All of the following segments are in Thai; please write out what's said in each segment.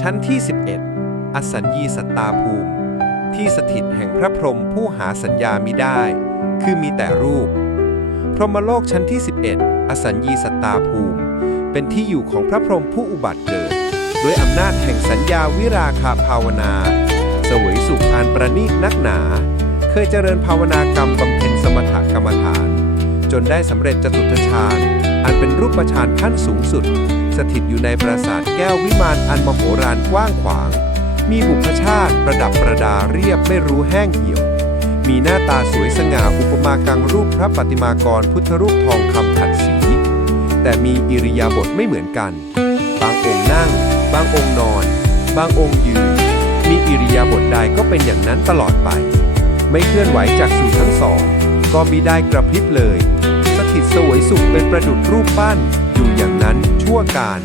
ชั้นที่ 11 อสัญญีสัตตาภูมิ ที่สถิตแห่งพระพรหมผู้หาสัญญามิได้ คือมีแต่รูป พรหมโลกชั้นที่ 11 อสัญญีสัตตาภูมิ เป็นที่อยู่ของพระพรหมผู้อุบัติเกิด ด้วยอำนาจแห่งสัญญาวิราคาภาวนาเสวยสุขอันประณีตนักหนา เคยเจริญภาวนากรรมบำเพ็ญสมถกรรมฐาน จนได้สำเร็จจตุตฌานอันเป็นรูปฌานขั้นสูงสุด สถิตอยู่ในปราสาทแก้ววิมานอันมโหฬารกว้างขวาง มีบุพชาติประดับประดาเรียบไม่รู้แห้งเหี่ยว มีหน้าตาสวยสง่าอุปมากังรูปพระปฏิมากรพุทธรูปทองคำขัดสี แต่มีอิริยาบถไม่เหมือนกัน บางองค์นั่ง บางองค์นอน บางองค์ยืน มีอิริยาบถใดก็เป็นอย่างนั้นตลอดไป ไม่เคลื่อนไหวจากสู่ทั้งสอง ก็มีได้กระพริบเลย สถิตสวยสุขเป็นประดุจรูปปั้น อยู่อย่างนั้นชั่วการ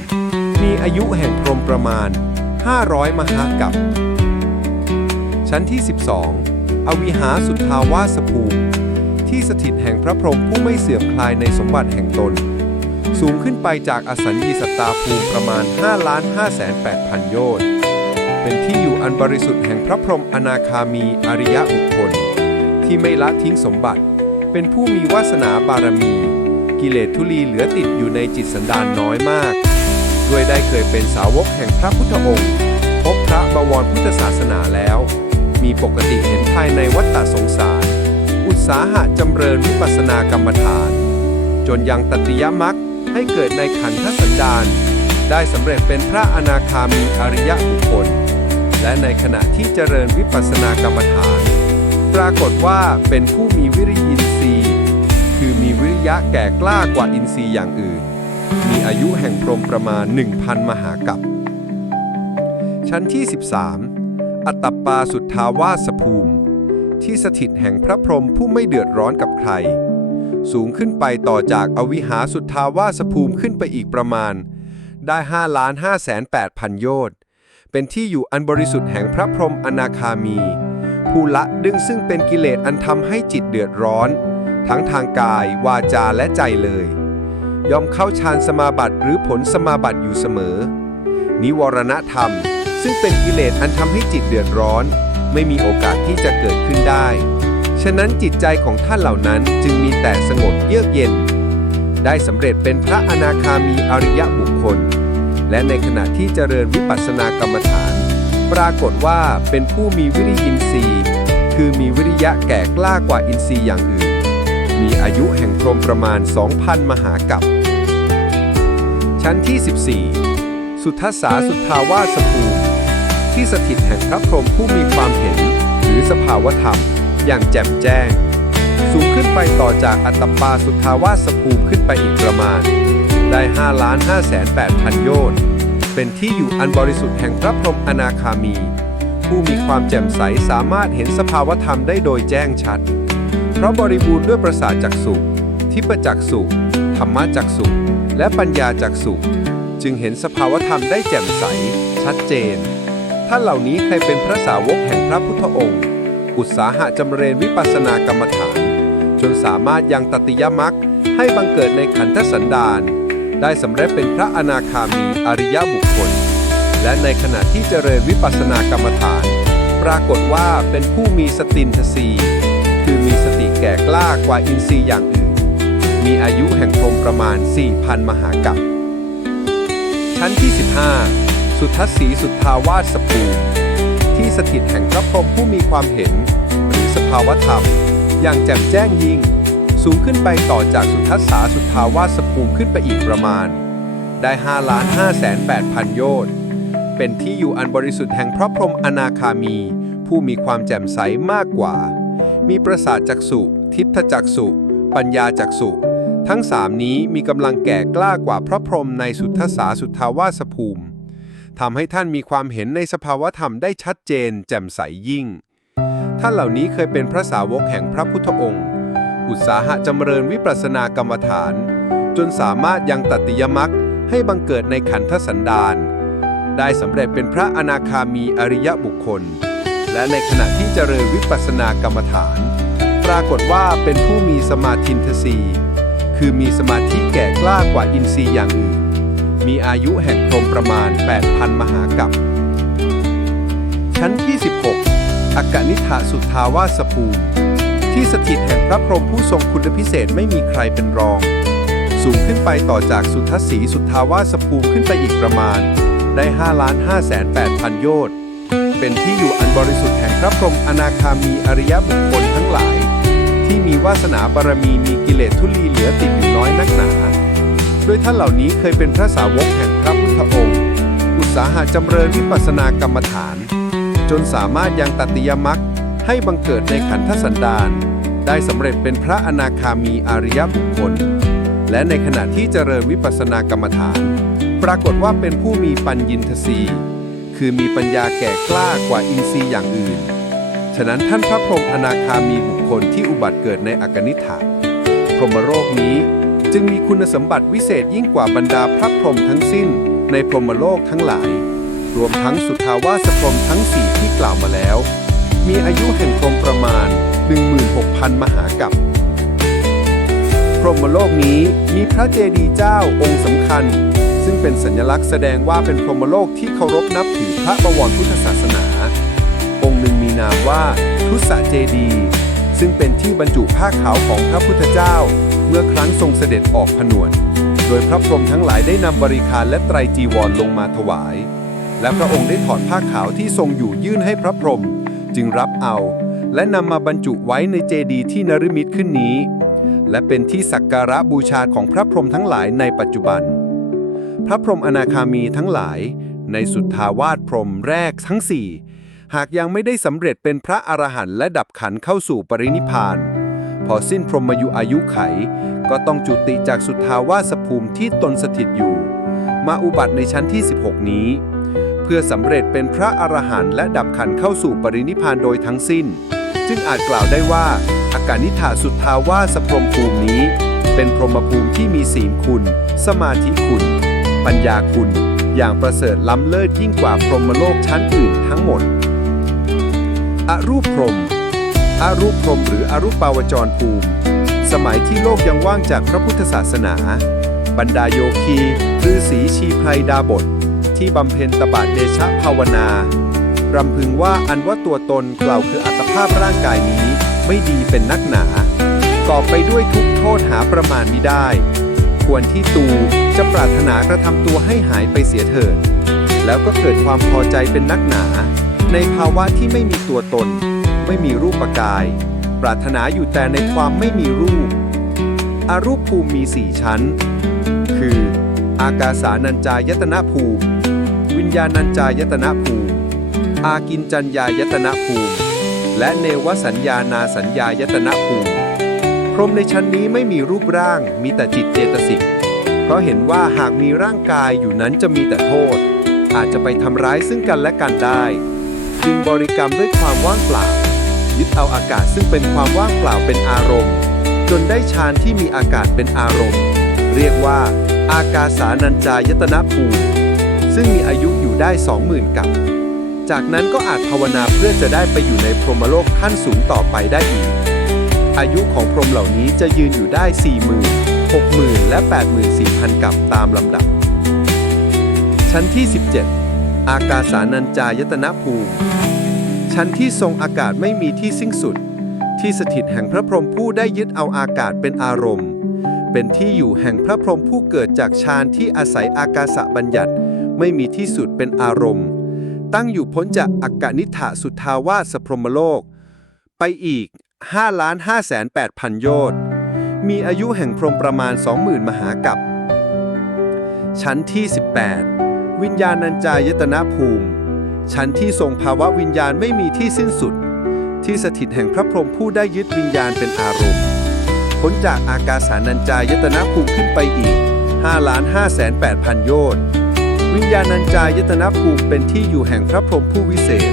มีอายุแห่งพรหมประมาณ 500 มหากับ ชั้นที่ 12 อวิหาสุทธาวาสภูมิ ที่สถิตแห่งพระพรหมผู้ไม่เสื่อมคลายในสมบัติแห่งตน สูงขึ้นไปจากอสัญญีสัตตาภูมิประมาณ5 5 8 0 0 0 โยชน์เป็นที่อยู่อันบริสุทธิ์แห่งพระพรหมอนาคามีอริยบุคคล ที่ไม่ละทิ้งสมบัติ เป็นผู้มีวาสนาบารมี กิเลสทุลีเหลือติดอยู่ในจิตสันดานน้อยมาก ด้วยได้เคยเป็นสาวกแห่งพระพุทธองค์ พบพระบวรพุทธศาสนาแล้ว มีปกติเห็นภายในวัฏฏสงสาร อุตสาหะจำเริญวิปัสสนากรรมฐาน จนยังตัตติยมรรคให้เกิดในขันธสันดาน ได้สำเร็จเป็นพระอนาคามีอริยบุคคล และในขณะที่เจริญวิปัสสนากรรมฐาน ปรากฏว่าเป็นผู้มีวิริยินทรีย์ คือมีวิริยะแก่กล้ากว่าอินทรีย์อย่างอื่น มีอายุแห่งพรมประมาณ 1,000 มหากับชั้นที่ 13 อัตตปปาสุทธาวาสภูมิ ที่สถิตแห่งพระพรหมผู้ไม่เดือดร้อนกับใคร สูงขึ้นไปต่อจากอวิหาสุทธาวาสภูมิขึ้นไปอีกประมาณ ได้5ล้าน5แสน8พันโยชน์เป็นที่อยู่อันบริสุทธิ์แห่งพระพรหมอนาคามี ผู้ละดึงซึ่งเป็นกิเลสอันทำให้จิตเดือดร้อน ทั้งทางกาย วาจาและใจเลย ย่อมเข้าฌานสมาบัติหรือผลสมาบัติอยู่เสมอ นิวรณธรรม ซึ่งเป็นกิเลสอันทำให้จิตเดือดร้อน ไม่มีโอกาสที่จะเกิดขึ้นได้ ฉะนั้นจิตใจของท่านเหล่านั้นจึงมีแต่สงบเยือกเย็น ได้สำเร็จเป็นพระอนาคามีอริยบุคคล และในขณะที่เจริญวิปัสสนากรรมฐาน ปรากฏว่าเป็นผู้มีวิริยินทรีย์ คือมีวิริยะแก่กล้ากว่าอินทรีย์อย่างอื่น มีอายุแห่งพรมประมาณ 2,000 มหากับชั้นที่ 14 สุทัสสาสุทธาวาสภูมิ ที่สถิตแห่งพระพรหมผู้มีความเห็น หรือสภาวธรรม อย่างแจ่มแจ้ง สูงขึ้นไปต่อจากอัตตปปาสุทธาวาสภูมิขึ้นไปอีกประมาณ ได้ 5 ล้าน5แสน8พันโยชน์ เป็นที่อยู่อันบริสุทธิ์แห่งพระพรหมอนาคามี ผู้มีความแจ่มใสสามารถเห็นสภาวธรรมได้โดยแจ้งชัด เพราะบริบูรณ์ด้วยประสาทจักสุทิพจักสุธรรมจักสุและปัญญาจักสุจึงเห็นสภาวธรรมได้แจ่มใส ชัดเจน ท่านเหล่านี้เคยเป็นพระสาวกแห่งพระพุทธองค์ อุตสาหะจำเริญวิปัสสนากรรมฐาน จนสามารถยังตติยมรรคให้บังเกิดในขันธสันดาน ได้สำเร็จเป็นพระอนาคามีอริยบุคคล และในขณะที่เจริญวิปัสสนากรรมฐาน ปรากฏว่าเป็นผู้มีสตินทรีคือมีสติแก่กล้ากว่าอินทรีย์อย่างอื่น มีอายุแห่งพรมประมาณ 4,000 มหากับชั้นที่ 15 สุทัศสีสุทธาวาสภูมิที่สถิตแห่งพระพรหมผู้มีความเห็น หรือสภาวธรรม อย่างแจ่มแจ้งยิ่ง สูงขึ้นไปต่อจากสุทัศสาสุทธาวาสภูมิขึ้นไปอีกประมาณ ได้5ล้าน5แสน8พันโยชน์เป็นที่อยู่อันบริสุทธิ์แห่งพระพรหมอนาคามี ผู้มีความแจ่มใสมากกว่า มีประสาทจักสุ ทิพทจักสุ ปัญญาจักสุ ทั้งสามนี้มีกำลังแก่กล้ากว่าพระพรหมในสุทธสาสุทธาวาสภูมิทำให้ท่านมีความเห็นในสภาวธรรมได้ชัดเจน แจ่มใสยิ่ง ท่านเหล่านี้เคยเป็นพระสาวกแห่งพระพุทธองค์ อุตสาหะจำเริญวิปัสสนากรรมฐาน จนสามารถยังตติยมรรคให้บังเกิดในขันธสันดาน ได้สำเร็จเป็นพระอนาคามีอริยบุคคล และในขณะที่เจริญวิปัสสนากรรมฐาน ปรากฏว่าเป็นผู้มีสมาธินทรีคือมีสมาธิแก่กล้ากว่าอินทรีย์อย่างอื่น มีอายุแห่งพรมประมาณ 8,000 มหากัปชั้นที่ 16อากนิธาสุทธาวาสภูมิ ที่สถิตแห่งพระพรหมผู้ทรงคุณพิเศษไม่มีใครเป็นรอง สูงขึ้นไปต่อจากสุทธสีสุทธาวาสภูมิขึ้นไปอีกประมาณ ได้5ล้าน5แสน8พันโยชน์เป็นที่อยู่อันบริสุทธิ์แห่งพระพรหมอนาคามีอริยบุคคลทั้งหลาย ที่มีวาสนาบารมีมีกิเลสทุลีเหลือติดอยู่น้อยนักหนาโดยท่านเหล่านี้เคยเป็นพระสาวกแห่งพระพุทธองค์ อุตสาหะจำเริญวิปัสสนากรรมฐาน จนสามารถยังตัตติยมัก ให้บังเกิดในขันธสันดานได้สำเร็จเป็นพระอนาคามีอริยบุคคล และในขณะที่เจริญวิปัสสนากรรมฐาน ปรากฏว่าเป็นผู้มีปัญญินทรีย์คือมีปัญญาแก่กล้ากว่าอินทรีย์อย่างอื่น ฉะนั้นท่านพระพรหมอนาคามีบุคคลที่อุบัติเกิดในอกนิฐะพรหมโลกนี้จึงมีคุณสมบัติวิเศษยิ่งกว่าบรรดาพระพรหมทั้งสิ้นในพรหมโลกทั้งหลาย รวมทั้งสุทธาวาสพรหมทั้งสี่ที่กล่าวมาแล้ว มีอายุแห่งพรหมประมาณ 16,000 มหากัปพรหมโลกนี้มีพระเจดีย์เจ้าองค์สำคัญ ซึ่งเป็นสัญลักษณ์แสดงว่าเป็นพรหมโลกที่เคารพนับถือพระบวรพุทธศาสนา องค์หนึ่งมีนามว่าทุสะเจดีย์ซึ่งเป็นที่บรรจุผ้าขาวของพระพุทธเจ้า เมื่อครั้งทรงเสด็จออกผนวดโดยพระพรหมทั้งหลายได้นำบริคารและไตรจีวรลงมาถวาย และพระองค์ได้ถอดผ้าขาวที่ทรงอยู่ยื่นให้พระพรหม จึงรับเอา และนำมาบรรจุไว้ในเจดีย์ที่นฤมิตขึ้นนี้ และเป็นที่สักการะบูชาของพระพรหมทั้งหลายในปัจจุบัน พระพรหมอนาคามีทั้งหลาย ในสุทธาวาสพรหมแรกทั้งสี่หากยังไม่ได้สำเร็จเป็นพระอรหันต์และดับขันเข้าสู่ปรินิพพาน พอสิ้นพรหมยุอายุไข ก็ต้องจุติจากสุทธาวาสภูมิที่ตนสถิตอยู่ มาอุบัติในชั้นที่ 16 นี้ เพื่อสำเร็จเป็นพระอรหันต์และดับขันเข้าสู่ปรินิพานโดยทั้งสิ้น จึงอาจกล่าวได้ว่าอากานิธาสุทธาวาสพรมภูมินี้ เป็นพรหมภูมิที่มีศีลคุณ สมาธิคุณ ปัญญาคุณ อย่างประเสริฐล้ำเลิศยิ่งกว่าพรหมโลกชั้นอื่นทั้งหมด อรูปพรหมอรูปพรหมหรืออรูปปาวจรภูมิ สมัยที่โลกยังว่างจากพระพุทธศาสนา บรรดาโยคีฤาษีชีไพรดาบท ที่บำเพ็ญตบะเดชะภาวนารำพึงว่าอันว่าตัวตนกล่าวคืออัตภาพร่างกายนี้ไม่ดีเป็นนักหนาก่อไปด้วยทุกโทษหาประมาณมิได้ ควรที่ตูจะปรารถนากระทำตัวให้หายไปเสียเถิด แล้วก็เกิดความพอใจเป็นนักหนา ในภาวะที่ไม่มีตัวตน ไม่มีรูปกาย ปรารถนาอยู่แต่ในความไม่มีรูป อารูปภูมิมีสี่ชั้น คือ อากาสานัญจายตนะภูมิ ญาณัญจายตนะภูมิ อากินจัญญายตนะภูมิ และเนวสัญญานาสัญญายตนะภูมิ พรหมในชั้นนี้ไม่มีรูปร่าง มีแต่จิตเจตสิก เพราะเห็นว่าหากมีร่างกายอยู่นั้นจะมีแต่โทษ อาจจะไปทำร้ายซึ่งกันและกันได้ จึงบริกรรมด้วยความว่างเปล่า ยึดเอาอากาศซึ่งเป็นความว่างเปล่าเป็นอารมณ์ จนได้ฌานที่มีอากาศเป็นอารมณ์ เรียกว่า อากาสานัญจายตนะภูมิ ซึ่งมีอายุอยู่ได้ 20,000 กับ จากนั้นก็อาจภาวนาเพื่อจะได้ไปอยู่ในพรหมโลกขั้นสูงต่อไปได้อีก อายุของพรหมเหล่านี้จะยืนอยู่ได้ 40,000 60,000 และ 84,000 กับตามลำดับ ชั้นที่ 17 อากาสานัญจายตนะภูมิ ชั้นที่ทรงอากาศไม่มีที่สิ้นสุด ที่สถิตแห่งพระพรหมผู้ได้ยึดเอาอากาศเป็นอารมณ์ เป็นที่อยู่แห่งพระพรหมผู้เกิดจากฌานที่อาศัยอากาสะบัญญัติ ไม่มีที่สุดเป็นอารมณ์ ตั้งอยู่พ้นจากอากานิฐะสุทธาวาสพรหมโลก ไปอีก 5 ล้าน5แสน8พันโยชน์มีอายุแห่งพรหมประมาณ 20,000 มหากัปชั้นที่ 18 วิญญาณัญจายตนะภูมิ ชั้นที่ทรงภาวะวิญญาณไม่มีที่สิ้นสุด ที่สถิตแห่งพระพรหมผู้ได้ยึดวิญญาณเป็นอารมณ์พ้นจากอากาสานัญจายตนะภูมิขึ้นไปอีก5ล้าน5แสน8พันโยชน์ วิญญาณัญจายตนะภูมิเป็นที่อยู่แห่งพระพรหมผู้วิเศษ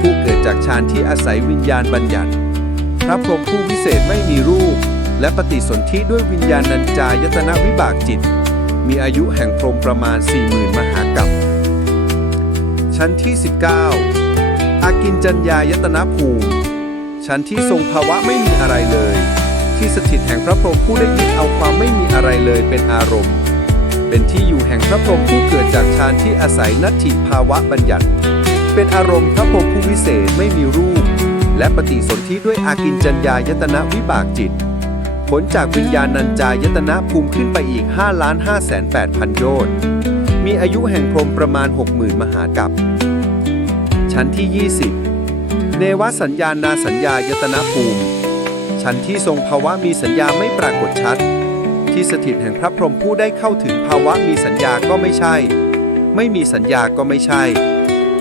ผู้เกิดจากฌานที่อาศัยวิญญาณบัญญัติ พระพรหมผู้วิเศษไม่มีรูป และปฏิสนธิด้วยวิญญาณัญจายตนะวิบากจิต มีอายุแห่งพรหมประมาณ 40,000 มหากัปชั้นที่ 19 อากินจัญญายตนะภูมิ ชั้นที่ทรงภาวะไม่มีอะไรเลย ที่สถิตแห่งพระพรหมผู้ได้ยึดเอาความไม่มีอะไรเลยเป็นอารมณ์ เป็นที่อยู่แห่งพระพรหมผู้เกิดจากฌานที่อาศัยนัตถิภาวะบัญญัติ เป็นอารมณ์พระพรหมผู้วิเศษไม่มีรูป และปฏิสนธิด้วยอากินจัญญายตนะวิบากจิต ผลจากวิญญาณัญจายตนะภูมิขึ้นไปอีก5 5 8 0 0 0 โยชน์มีอายุแห่งพรหมประมาณ 60,000 มหากัปชั้นที่ 20 เนวสัญญานาสัญญายตนะภูมิ ชั้นที่ทรงภาวะมีสัญญาไม่ปรากฏชัด ที่สถิตแห่งพระพรหมผู้ได้เข้าถึงภาวะมีสัญญาก็ไม่ใช่ ไม่มีสัญญาก็ไม่ใช่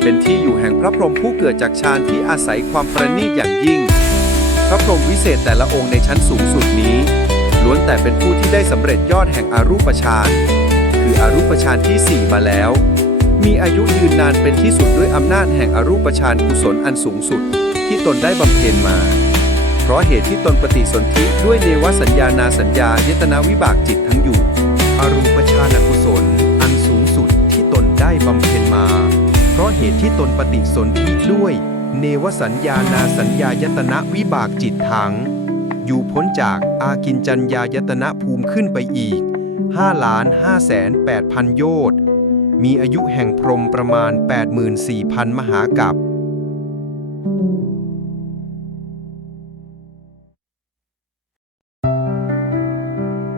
เป็นที่อยู่แห่งพระพรหมผู้เกิดจากฌานที่อาศัยความประณีตอย่างยิ่ง พระพรหมวิเศษแต่ละองค์ในชั้นสูงสุดนี้ ล้วนแต่เป็นผู้ที่ได้สำเร็จยอดแห่งอรูปฌานคืออรูปฌานที่ 4 มาแล้ว มีอายุยืนนานเป็นที่สุดด้วยอำนาจแห่งอรูปฌานกุศลอันสูงสุด ที่ตนได้บำเพ็ญมา ราะเหตุที่ตนปฏิสนธิด้วยเนวสัญญานาสัญญายตนาวิบากจิตทั้งอยู่อารูปฌานกุศล อันสูงสุดที่ตนได้บำเพ็ญมา เพราะเหตุที่ตนปฏิสนธิด้วย เนวสัญญานาสัญญายตนะวิบากจิตทั้งอยู่พ้นจากอากินจัญญายตนะภูมิขึ้นไปอีก5ล้าน5แสน8พันโยชน์มีอายุแห่งพรมประมาณ 84,000 มหากัป